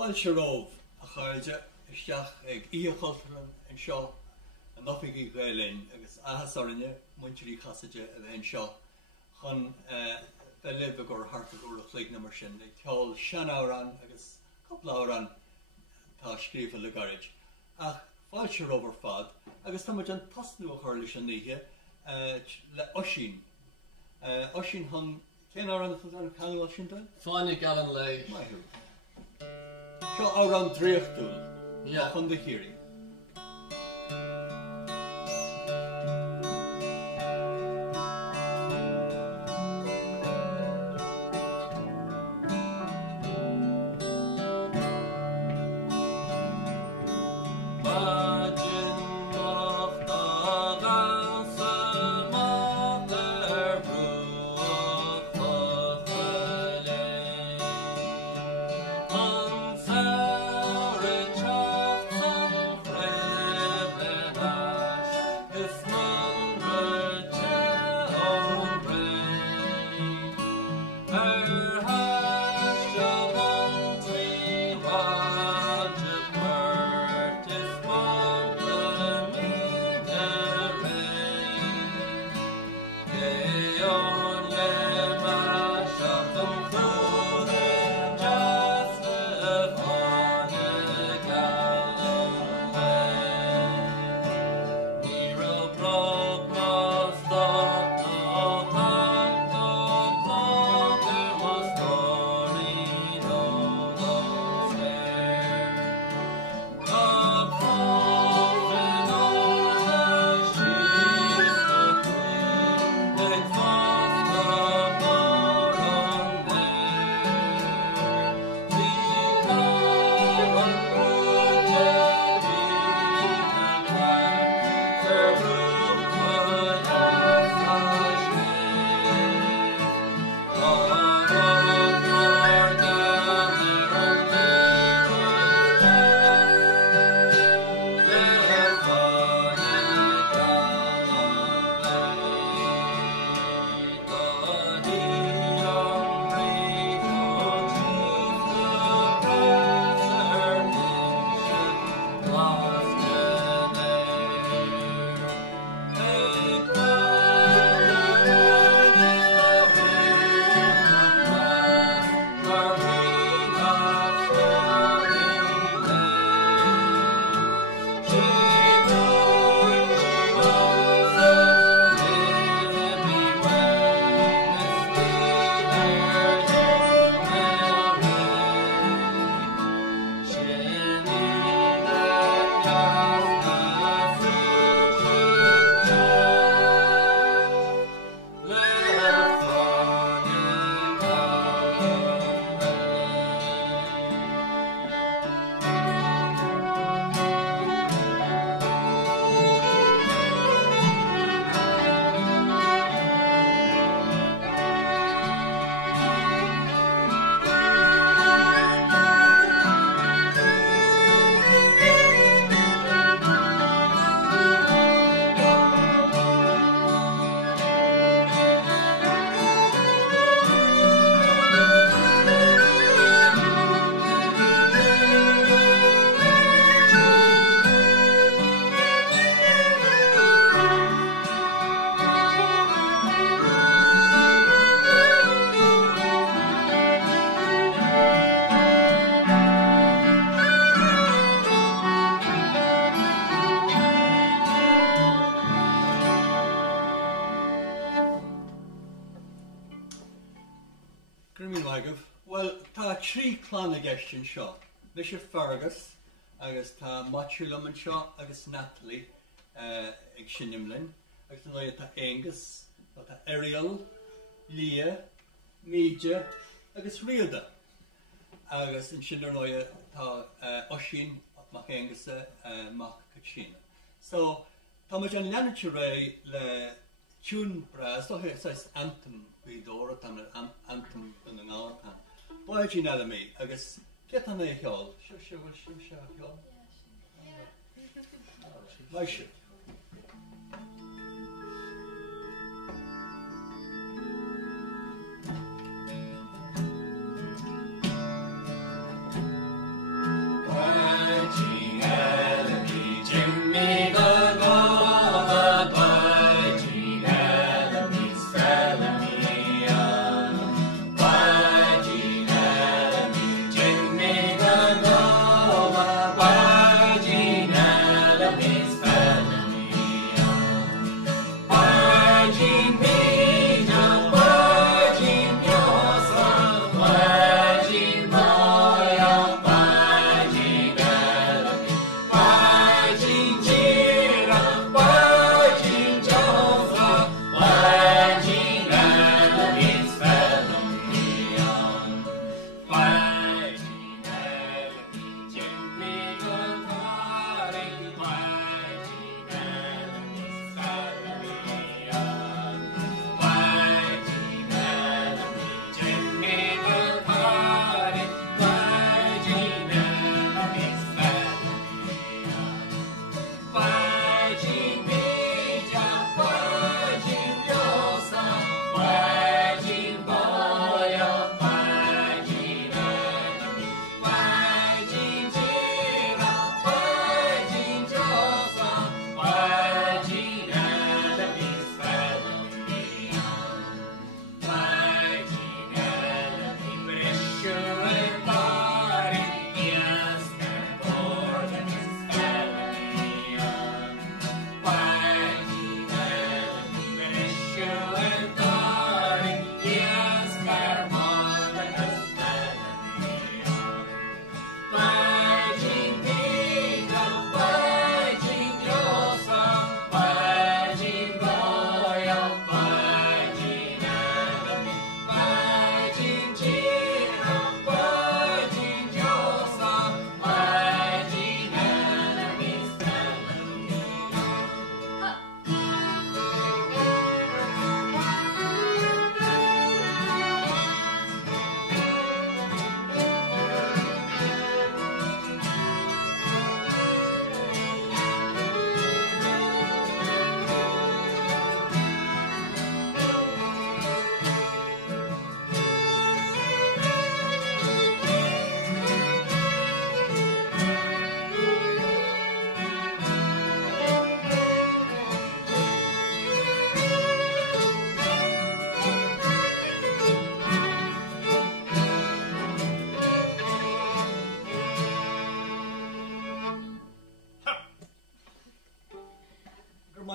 Fáil se rómh a chairde isteach ag íochultúran an seo an nofig í ghaelin agus ahas orine muintirí chasaide a bheith an seo chun bheith libh gur hartad úrach lí na mar sin ag teol sean áran agus couple áran tá scríomh le garid ach fáil se rómh ar fad agus tá muid an tasnú a chuir leis an níthe le Oisín. Oisín hon cén áran an canú Oisín dá? Fáinne galan le Maithú. Seo áran dríochtúil chun de chéirí. Well, tá trí chlán a gceistin seo. Bhí sé Fergus agus tá Matthew Luman seo agus Natalie ag Sinimlin agus an leia tá Angus, tá Ariel, Lia, Míide agus Rialda. Agus an sin ar leia tá Oisín mac Angusa mac Cachina. So, tá muid an leanúte ré le tún bras, so it's anthem we dora tan anthem in the ngáil tan. Báidí nada mí agus get an é heol. Sure heol. Mai sure.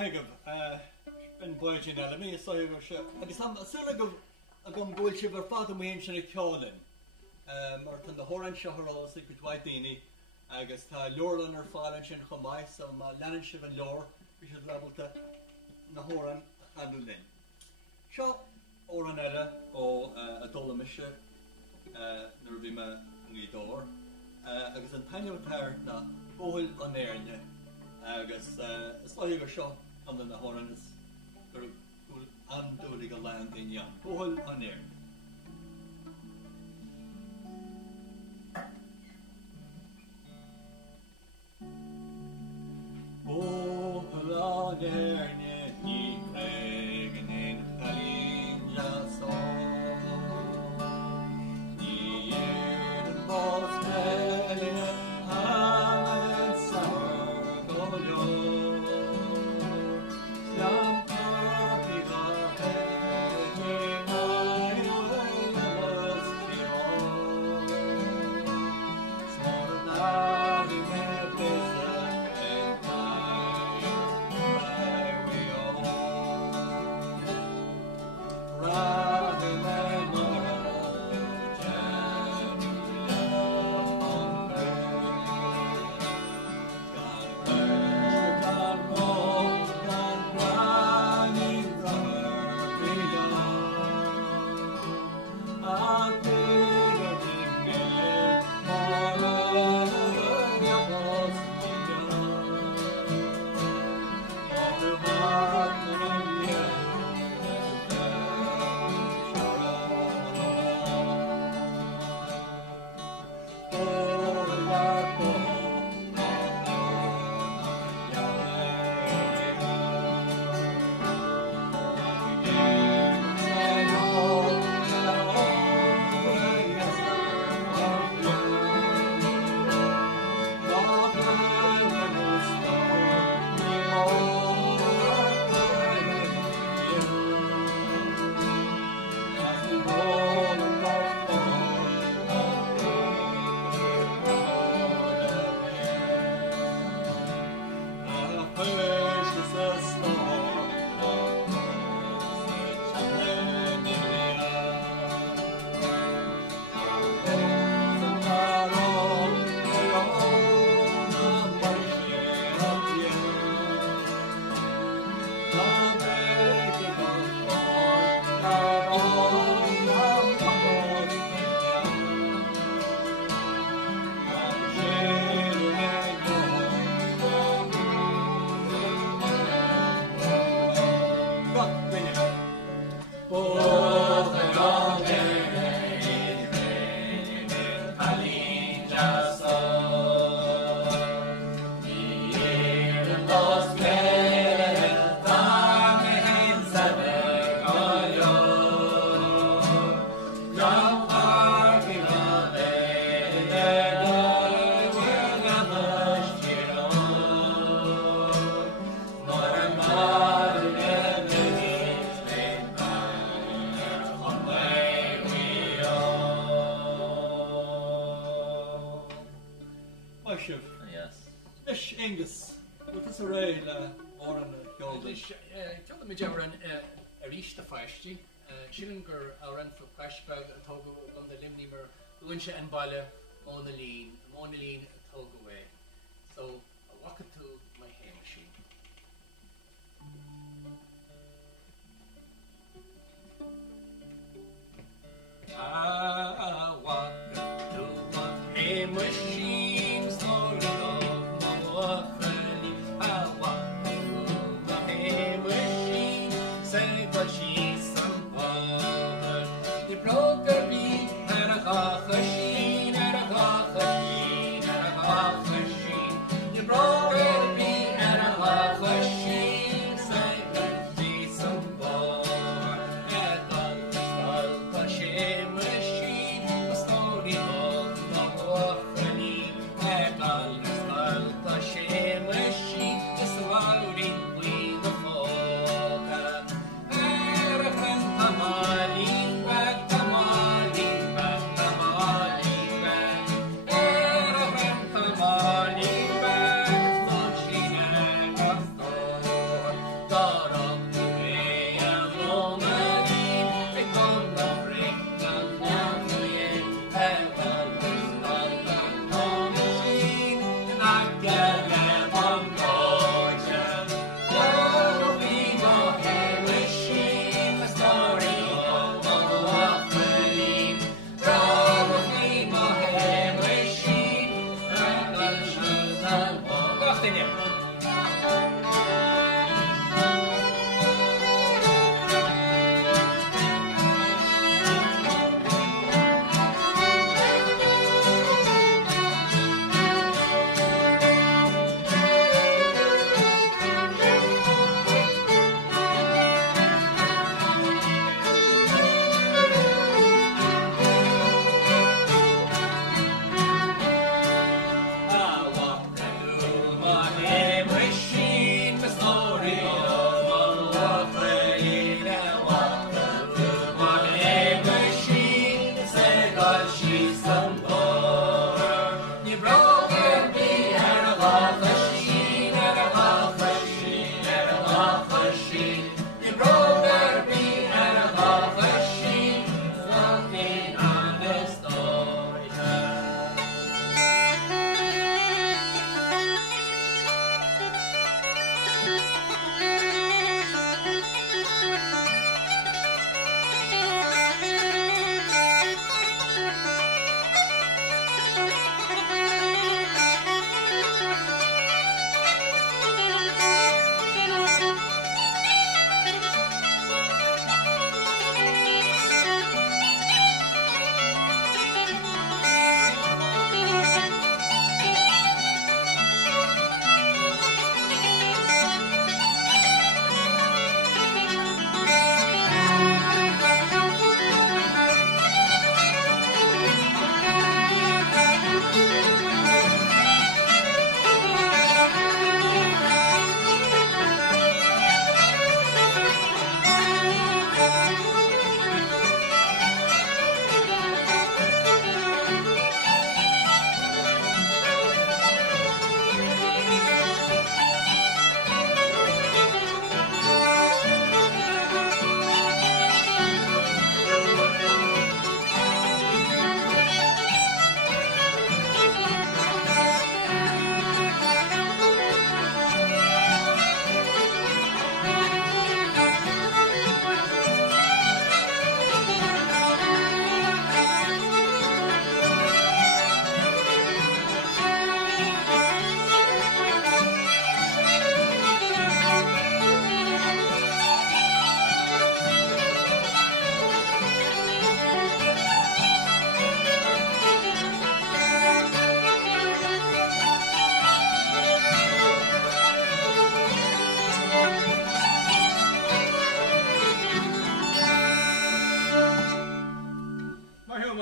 Haigh ben boisin elemi so go se. Agus am sula go a gom bhfuil si bhar fad am héim sin a ceolin. Mar tan na hóran se harrás go dwaid daoine agus tá leorlan ar fáilen sin chomáid so má leanan si an leor bhí si lebalta na hóran a chanú linn. Seo ó an eile ó a dolamise nuair bhí me ní dóir agus an tainneotáir na bóil an éirne agus is láithí go seo an na hóran is gur andúlaí go lean daoine an bóil an éirne. Bóil an éirne ní creigean in chalín jasán ní éan bás meile an samar go leor Slam party ga heigh mai was cion Smar náí me besa en mai we all Rather than Yes. Ish Angus, what is a rail or an golden? Tell me, Jemran, a reach the fashti, Schillinger, a run for Crashbag, a Togo, on the Limnimer, Winsha and Bala, Monaline, a Togo way. So I walk it to my hay machine. I walk to my hay machine, slowly off my waffle. I walk to my hay machine, say but she's some bother. The broker be and a cock machine, and a cock machine, and a cock machine. The broker be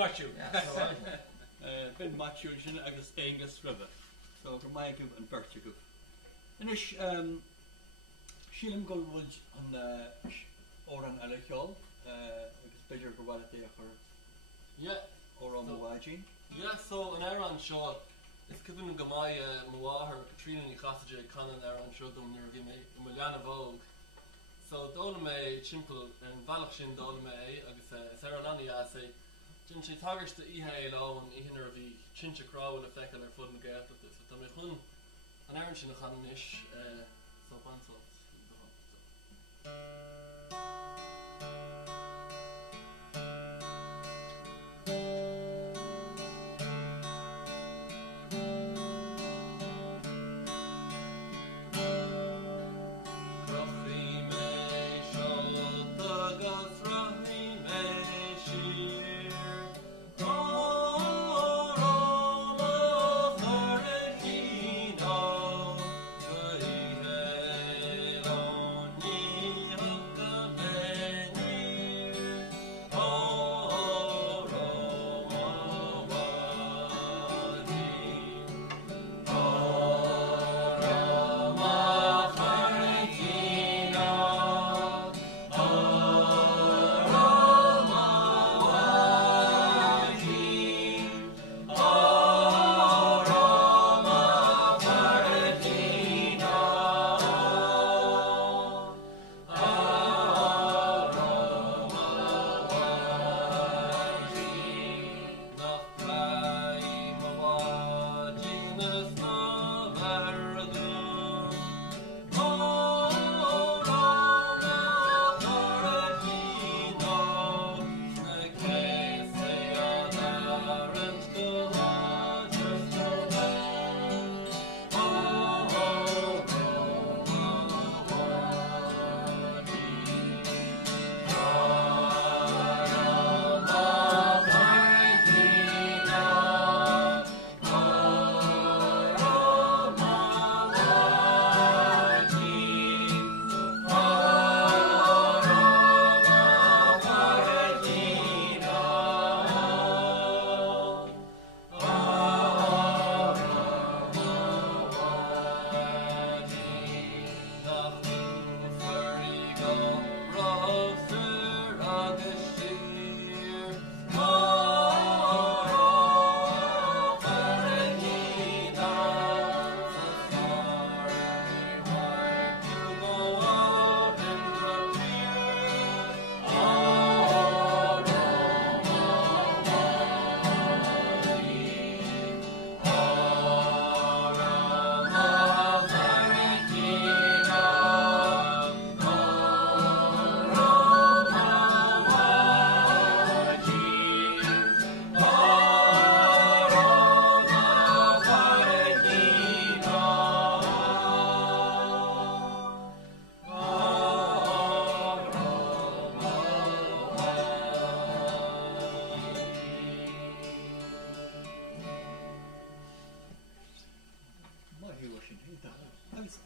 Matthew. Ben Matthew sin agus Angus River. So go mai go an virtue go. Inis sílim go bhfuil an óran eile cheol agus beidir go bhile é a chur Yeah. órán mháidín. Yeah, so an Aaron Shaw is given Gamai Muahar Katrina ni Khasaja Canon Aaron Shaw dom near Gime Miliana Vogue. So Dolme Chimple and Valakshin Dolme agus Saralani say Jin she taggers the Ihe law and Ihinner the Chincha Crow and effect on their foot and get at this. So Tamihun an Aaron Shin Khanish so Banso.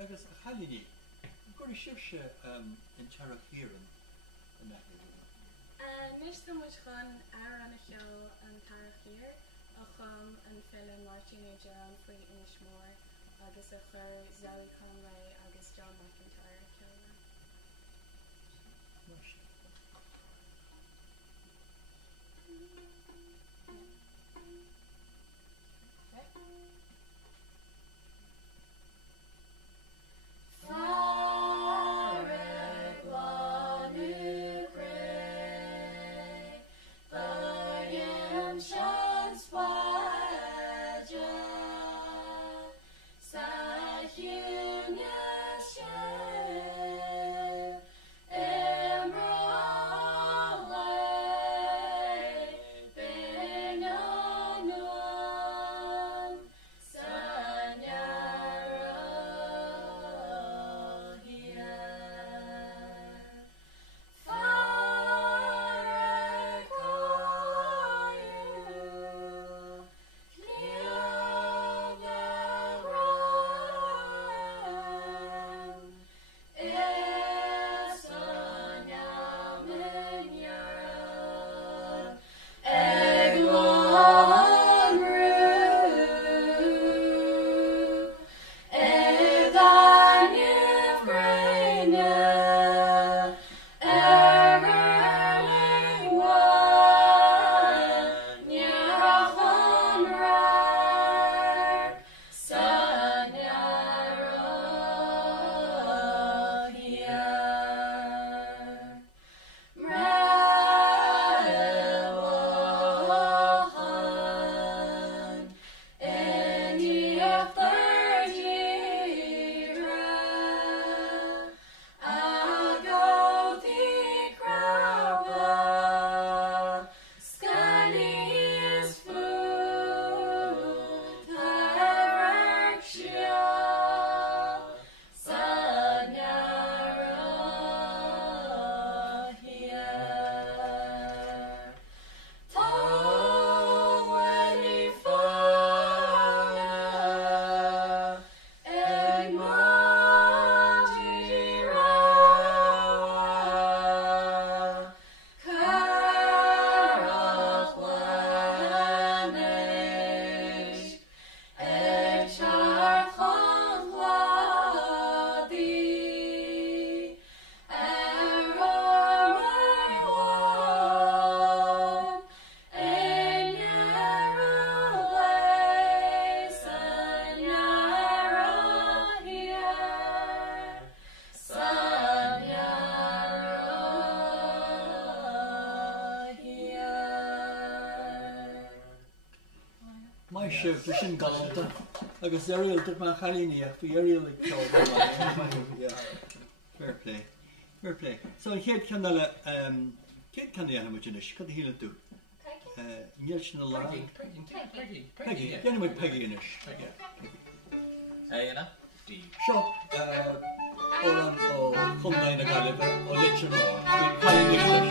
agus a chalíní go sibse in teach híran in Nis do muid gan an a cheol an tarachír a chum an film Martina John faoi Inishmore agus a chur Zoe Conway agus John McIntyre ceolna. Embrace Sure, sin galanta. Agus ariiltar má chalíníach, bhí ariil yeah. Fair play. Fair play. So chéad canala, céad canala muid inis, cad hílan tú? Níl sin na lá. Peggy. Déanam muid Peggy inis. Hey, Anna? Seo, óran ó chumnaí na Gaillimhe, ó litir mór, bhí chalíníach.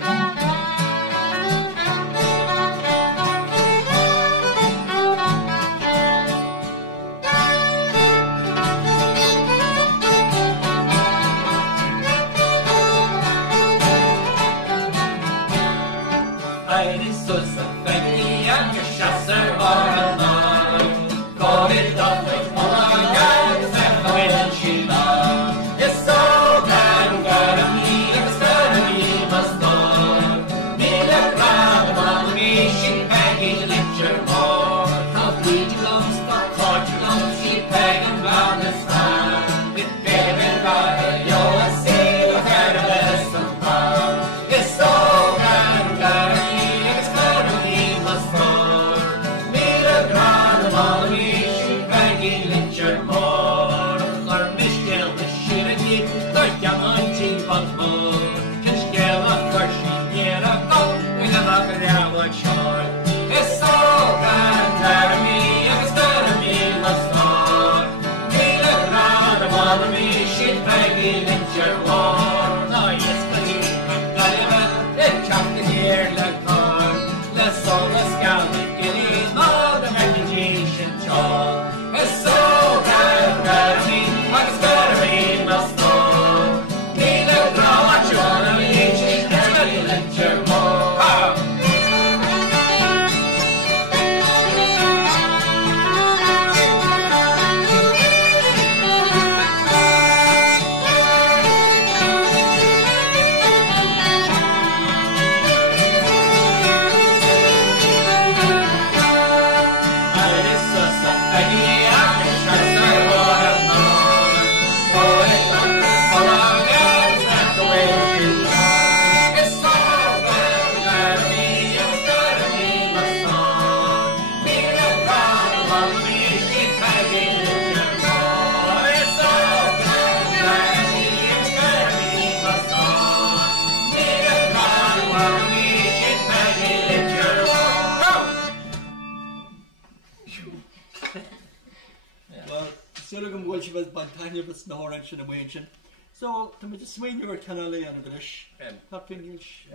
So, to me just swing your canal and a grish. Not English.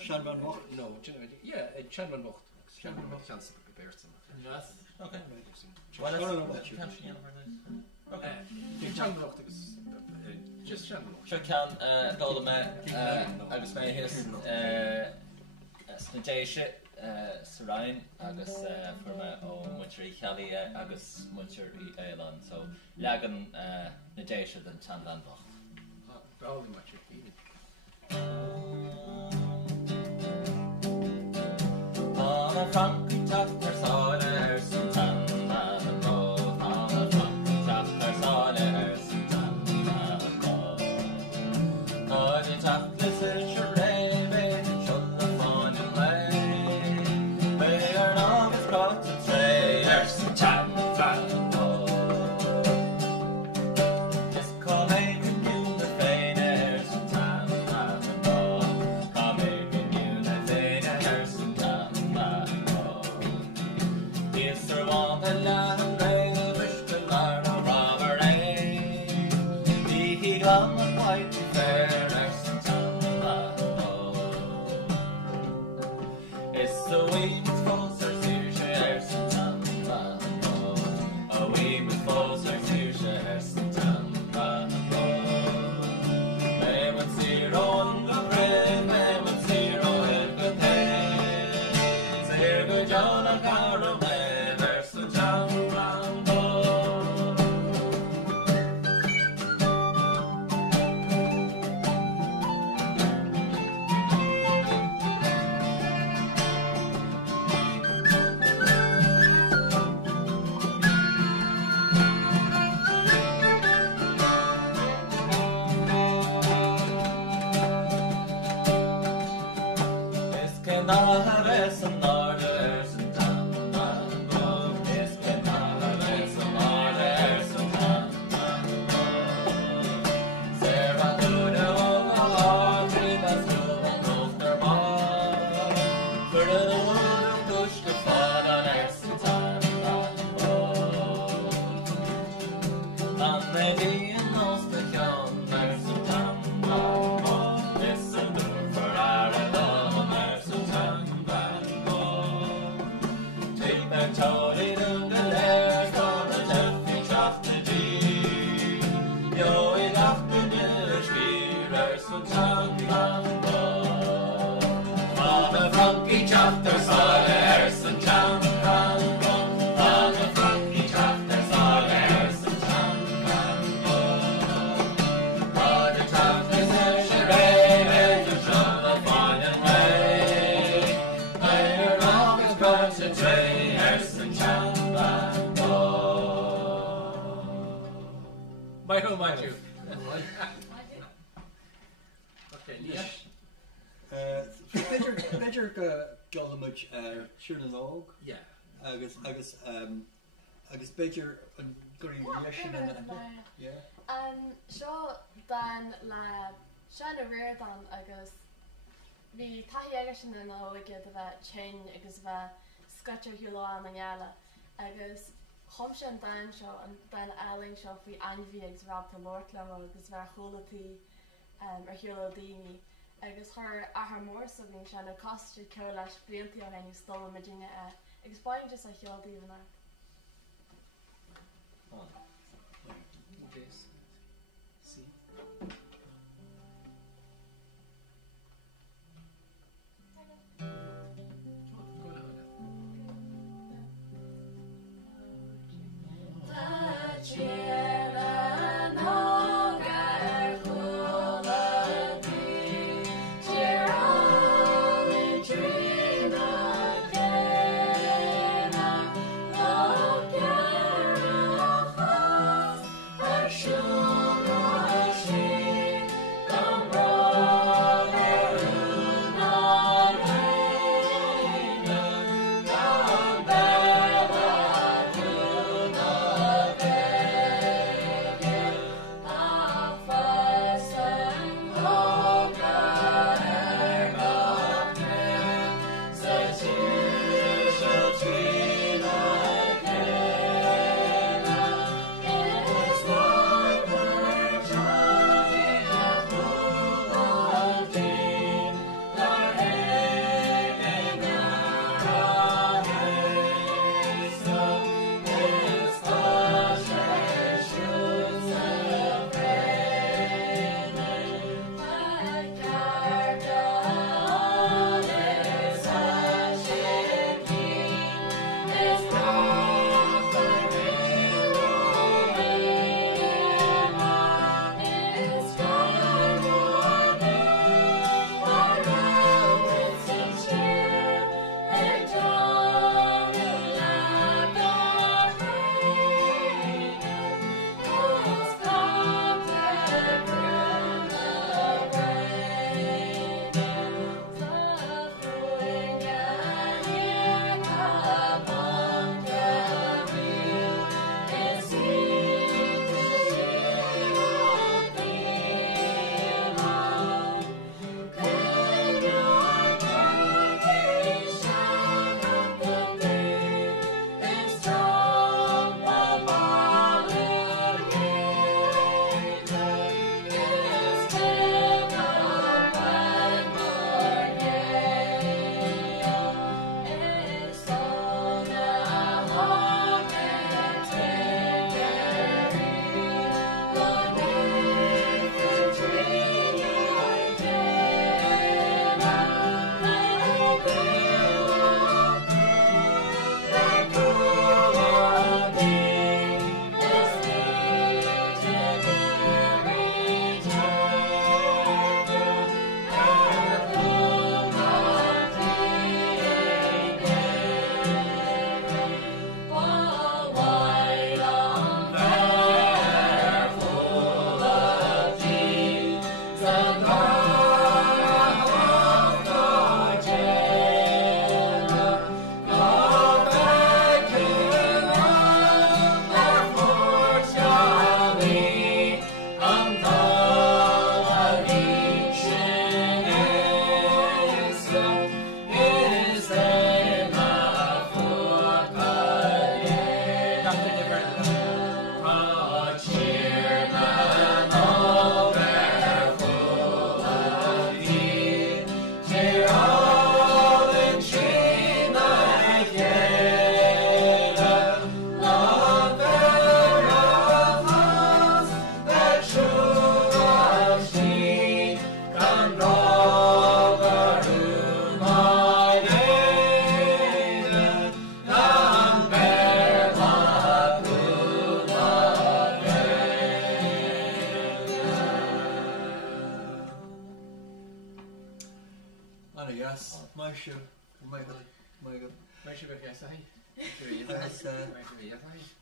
Shan van Vocht. No, yeah, Shan van Vocht. Shan van Vocht. Yes. Okay. Well, I don't know what you. Okay. Shan van Vocht is just Shan van Vocht. Sure can go me agus me his snadéise Sarain agus for me ó muirí chealaí agus muirí Élan, so legan nadéise den tan van Vocht. Probably much repeated. On a funky top there's some tan man go. On a funky top there's some tan man go. On the top this is your raven, shut the phone and lay. They are not as got to say there's some tan man go. Just call him and you the fade there's some tan man go. Come in and you the fade there's some tan man go. Yes, there want a lot of rain, wish the Lord of robbery. He gone the white fair there's some tan man go. It's the way with false or there's some tan man go. A way with false or there's some tan man go. They would zero on the brain, they would zero in the pain. Say good John and Carol, there's some tan man go. Es que nada es an order, Beidir go galamid siúrnalóg Yeah. agus beidir an gurí leisin Seo dan le sean a réirdan agus bhí taí aige sin an óige a bheith chain agus bheith scatir hiúláán an eile agus chum sin dain seo an dain eling seo faoi anmhí agus rabta Lord le agus bheith cholatí ar hiúla daoine agus thur ahar mór sa bhín sean a costú ce leis blianttí a bhainú stola Medina agus bain just a cheoldaíhna. Yes. See.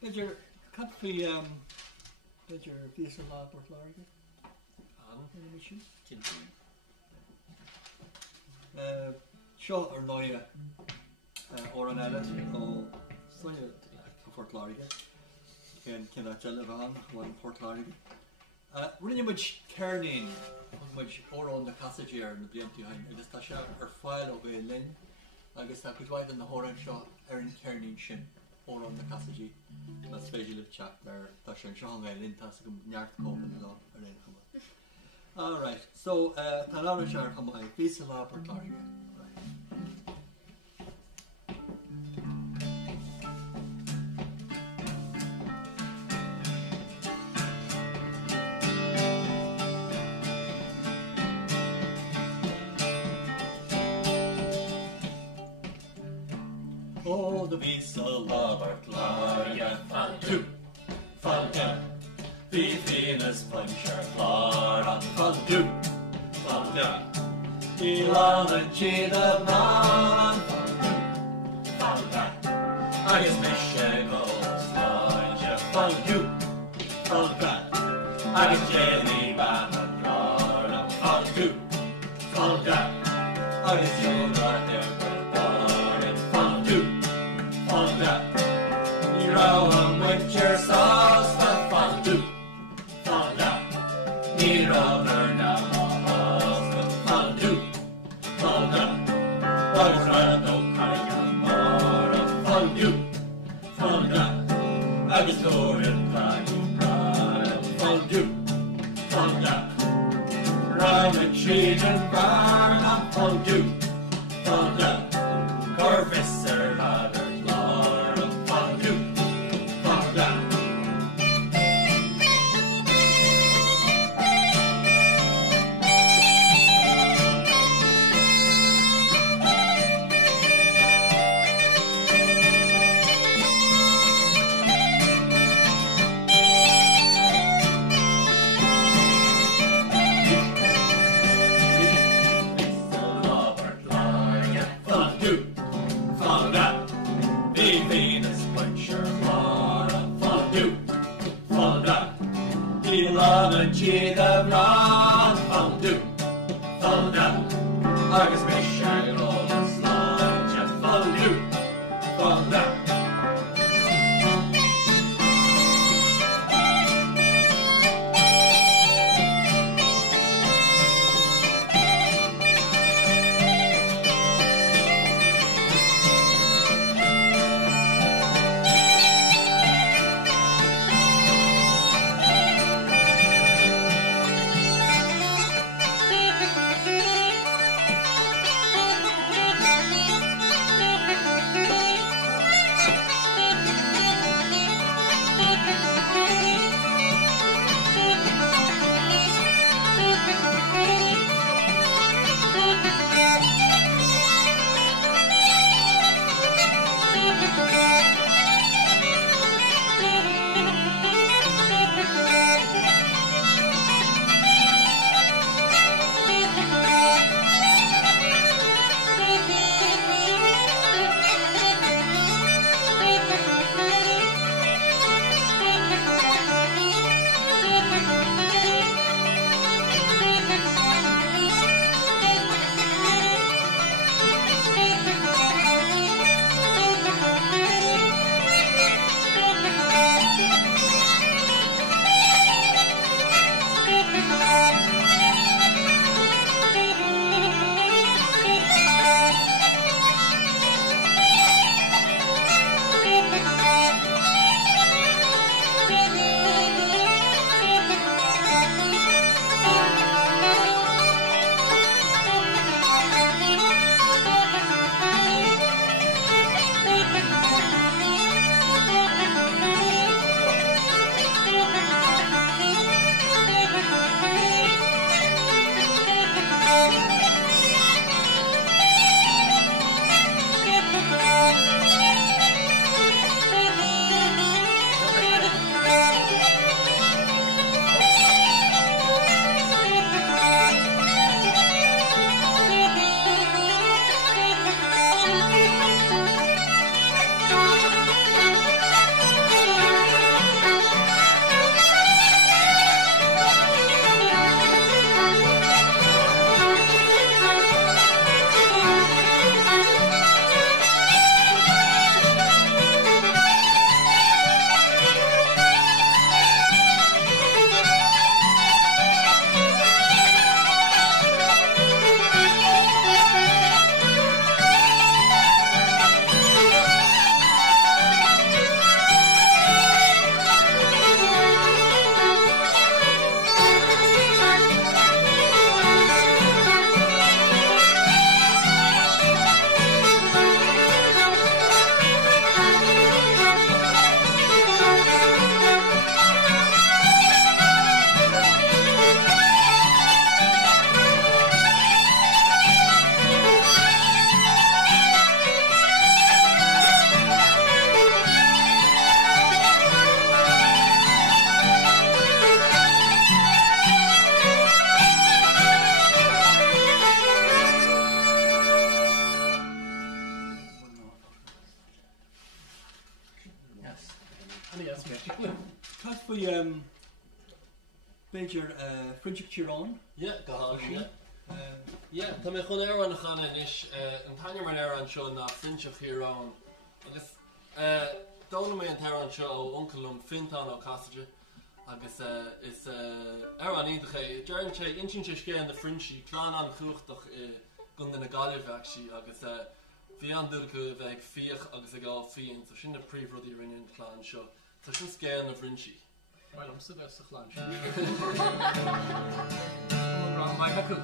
Beidir cadfaí beidir bhí an lá Port Láirge? Cinú. Seo ar nóia ó an eile ó Sonia Port Lauriga. Cyn teile bhain bhain Port Lauriga. Rinne muid cairnín muid órán na casadéir na bliantí hain, agus tá se ar fáil ó bheith linn, agus tá chuidhaid an na hóran seo ar an cairnín sin órán na casadí na spéisiú libh teach mar tá sé an seán gael linn tá go neart cópan lá ar réon chuma. All right, so tá lára se ar chuma bhí sa lá Port Lauriga. Oh, the visa Port Lauriga, fan fan the Venus puncher Clara, fan Ilan and Gina Man, fan I guess Michelle Sludge, fan I guess Jelly Bam and Clara, fan I guess you're not there. Rowan with your sauce, the fondue, fonda. Nero Verna, the fondue, fonda. Orlando Kayamara, fondue, fonda. I was going to fondue, fonda. Ramen, cheese, and bar, fondue, fonda. Corvisor, mother. Gina Bran, fondue, fonda. I guess Michelle Sludge, fondue, fonda. Cad faoi beidir Fridge Tirón? Yeah, go hon. Yeah, tá mé chun ar an chana is an taine mar ar an seo nach finseach hirán. Agus dóna mé an tar an seo onkelum fintan ó Casaide. Agus is ar an ídaché, dearan sé intin sé scé an na Frinchi, clán an chuchtach gun na galibhheach agus bhí an dulcha bheith fioch agus a gáil fion, so sin na príomhrodí rinne an clán seo. Tá sin scé an na Frinchi. Well, I'm still best to lunch. Around my haku.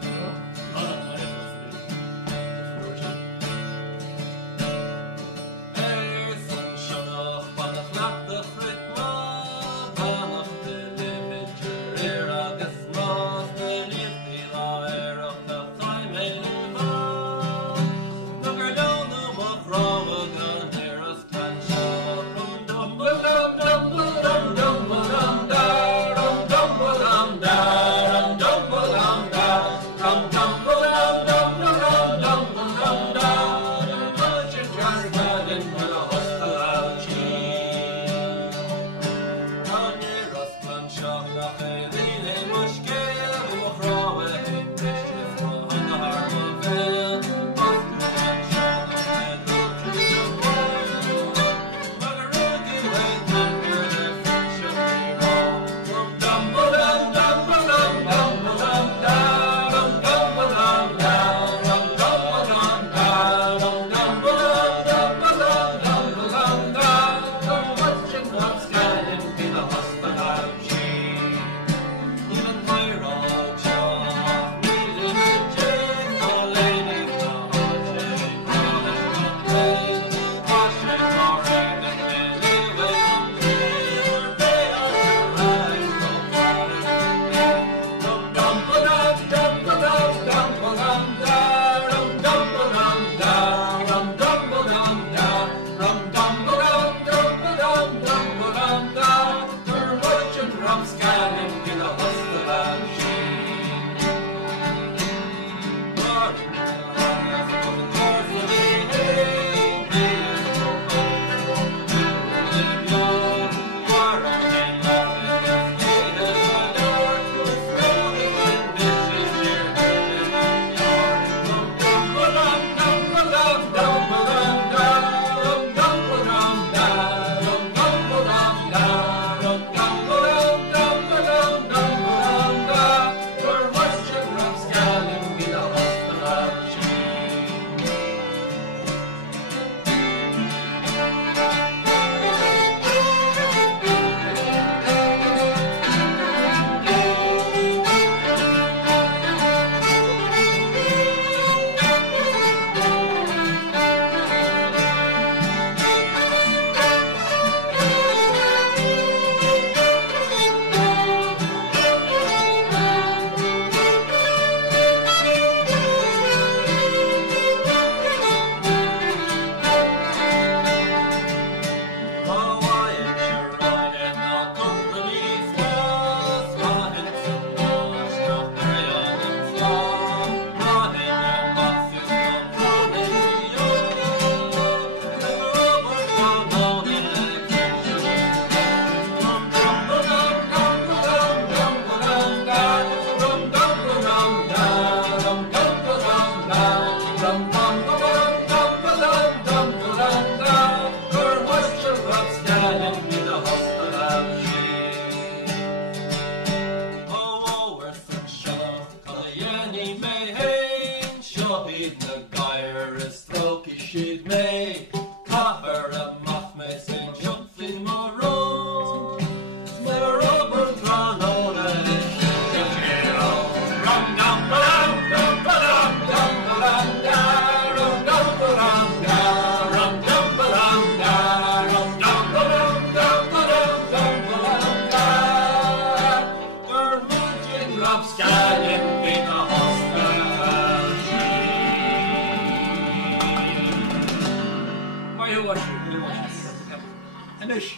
Anish,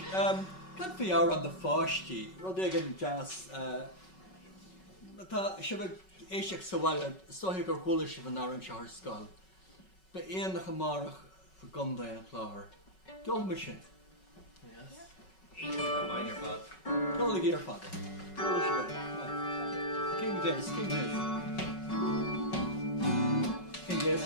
let me out on the fáistí, Rodrigan jazz, tá sibh éiseach sa bhaile soithe gur chuala sibh an áireann seair scoil. Ba éon nach amárach a gomda an chláir. Dul mu sin. Tola gear father. Tola shibet. King James, King James. King James.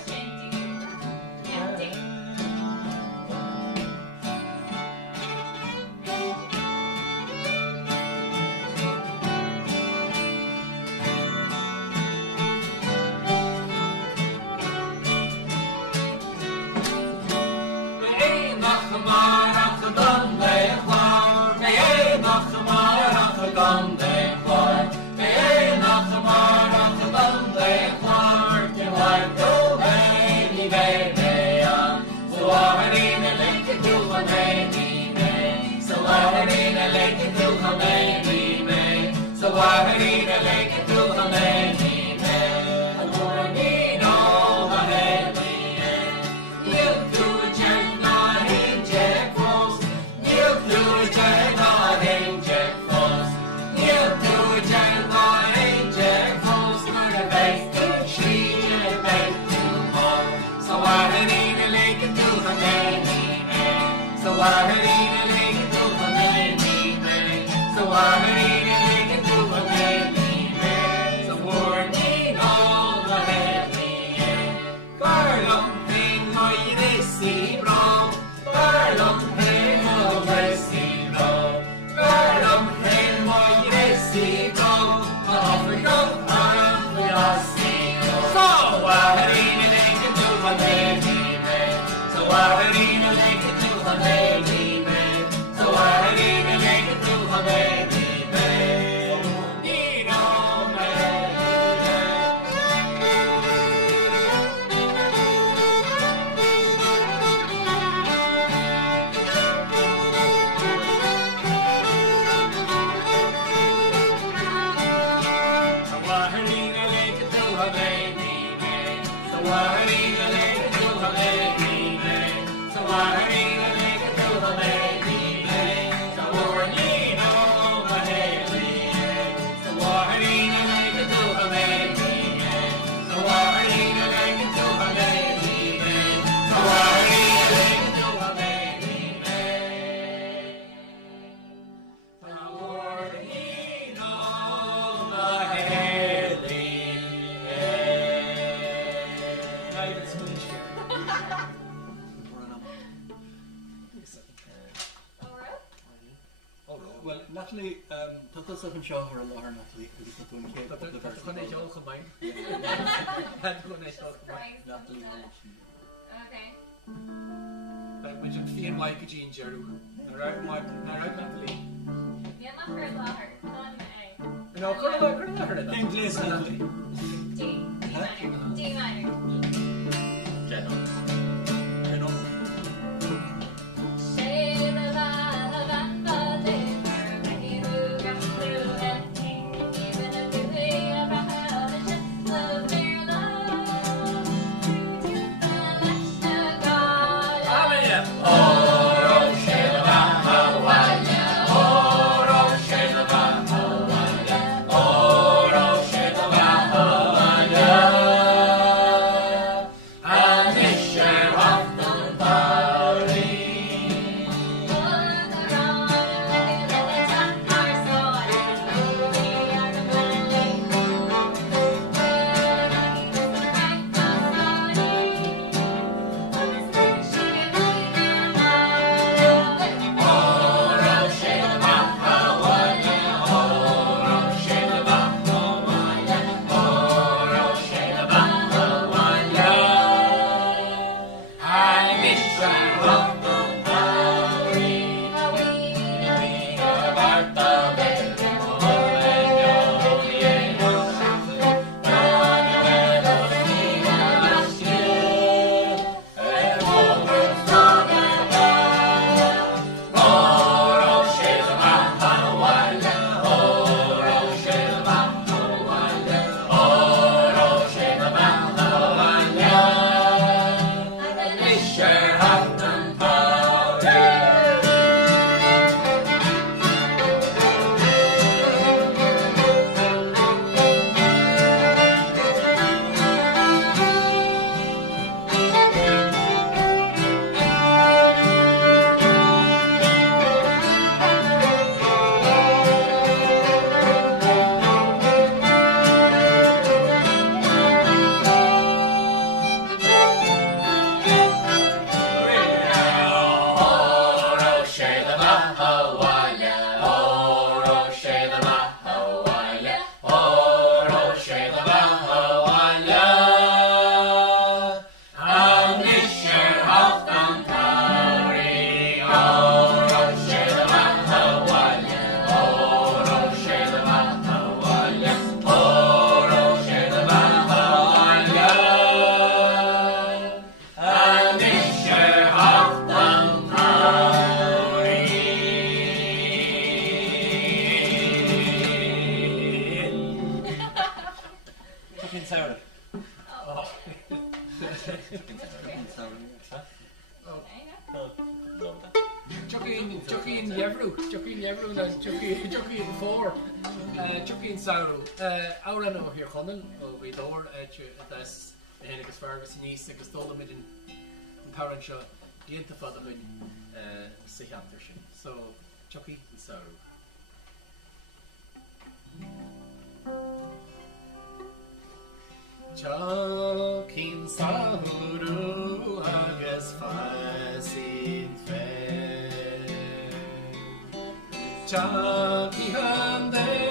Well, Natalie, that's a show her Laura Natalie, because it's doing Kate. Dat kan niet algemeen. Natalie. Okay. Dat moet je een 4 like Jean Jeru. Naar uit Natalie. Yeah, not for Lahar. Not in A. Nou, kan je dat? English Natalie. D. D minor. D minor. Chucking Yevru, Chucking 4, Chucking Sauro. Aura no here Conan, we door that's Hennigus Fergus in East, because told them in Parent Shot, the Intifada Hun, Sihantershin. So, Chucky and Sauro. Chucking Sauro, Agus Fasin Fair. Chucky Hande.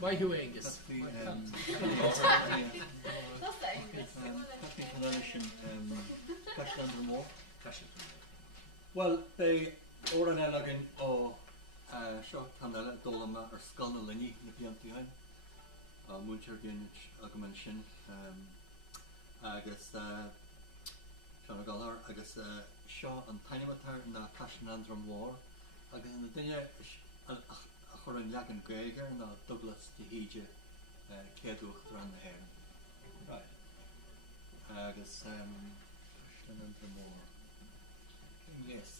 Why who Angus? That's the well, they oran elegant or shot tanella dolama or scana linny na piantihain. Munchergin agamention agus Sean Galar agus Shaw and Tiny Matar na Cashnandrum War agus in the dinner a chorin Lagan Gregor na Douglas de Hija Keduch ran the hair. Right. Agus Cashnandrum War. Yes.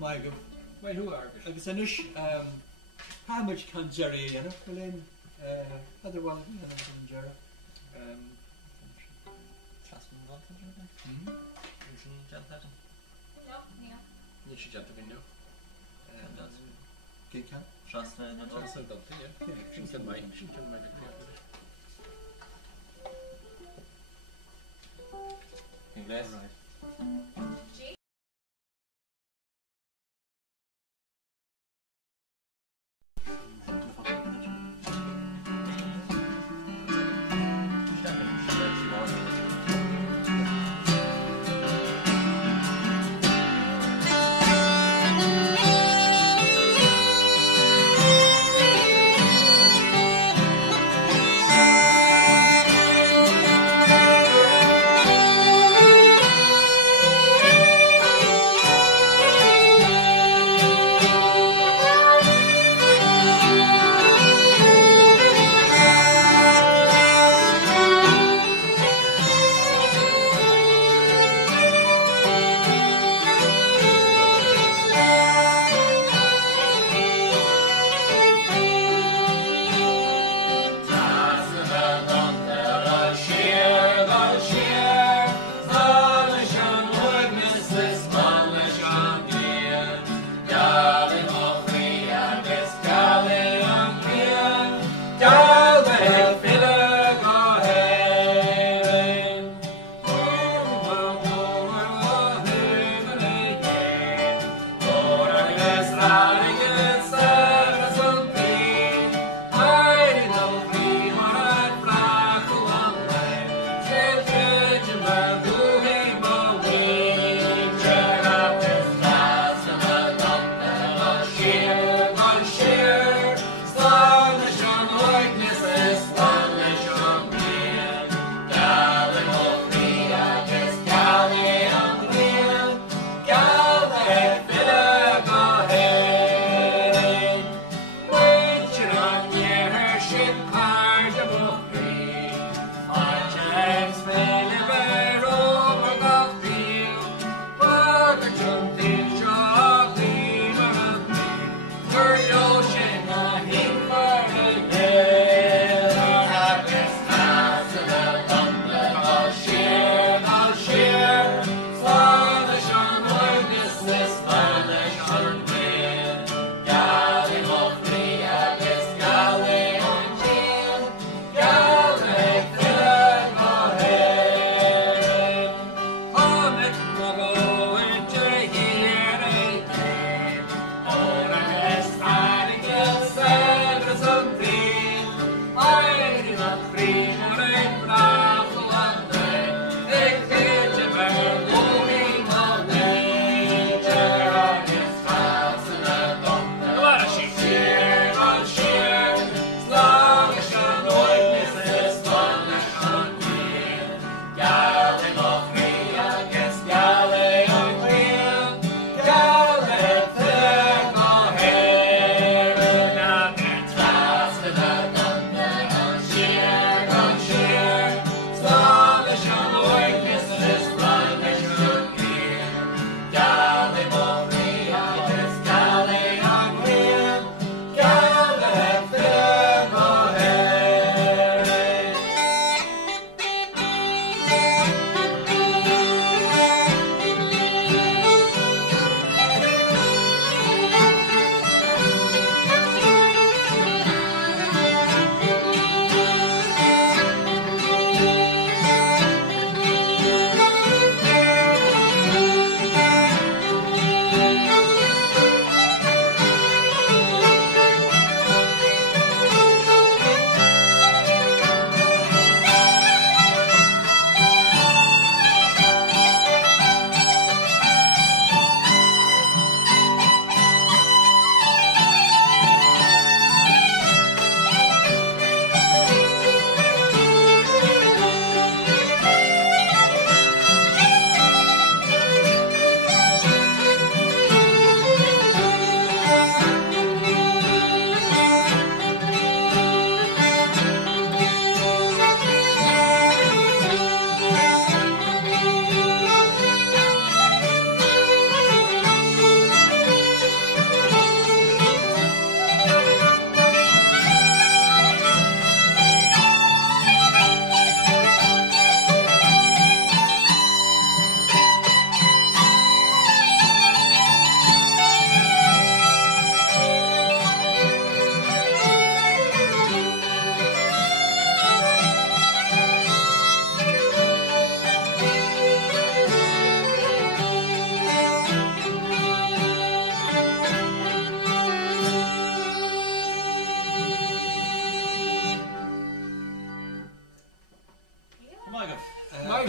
Michael. Well, who are we? Agus anis how much can Jerry Colin other one Jerry You should jump in now. Gig can Trust me, no Also, don't you? She can mind. Inglés. Thank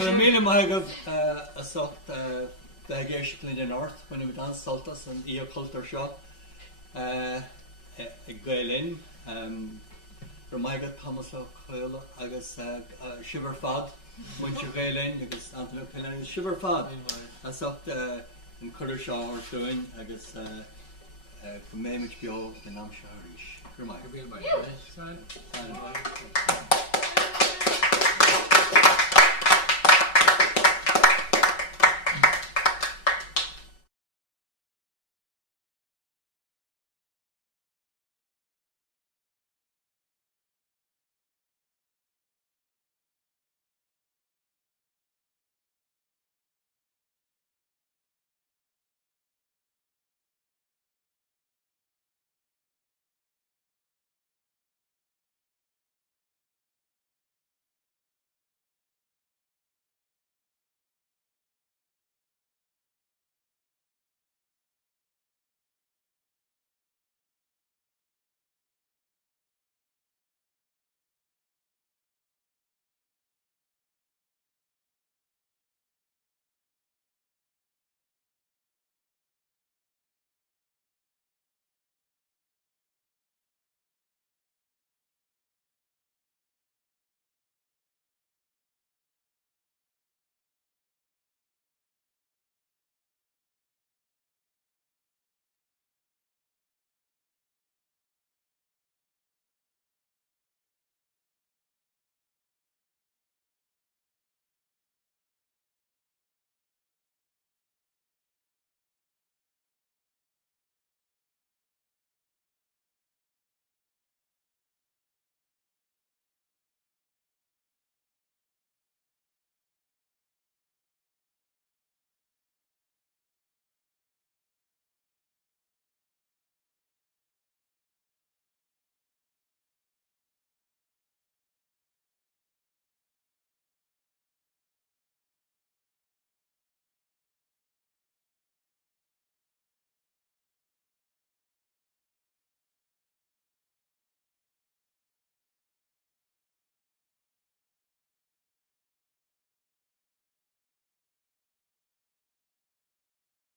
Tar míle maigah a socht the géisiú in the north when we dan saltas an ío culture seo gaelin maigah Thomas O'Coyle agus Shiver Fad muintir gaelin agus Anthony Pinner Shiver Fad a socht in colour seo or doing agus go méimid bio in am seo ríis. Gur maith. Go bíonn baile. Fine.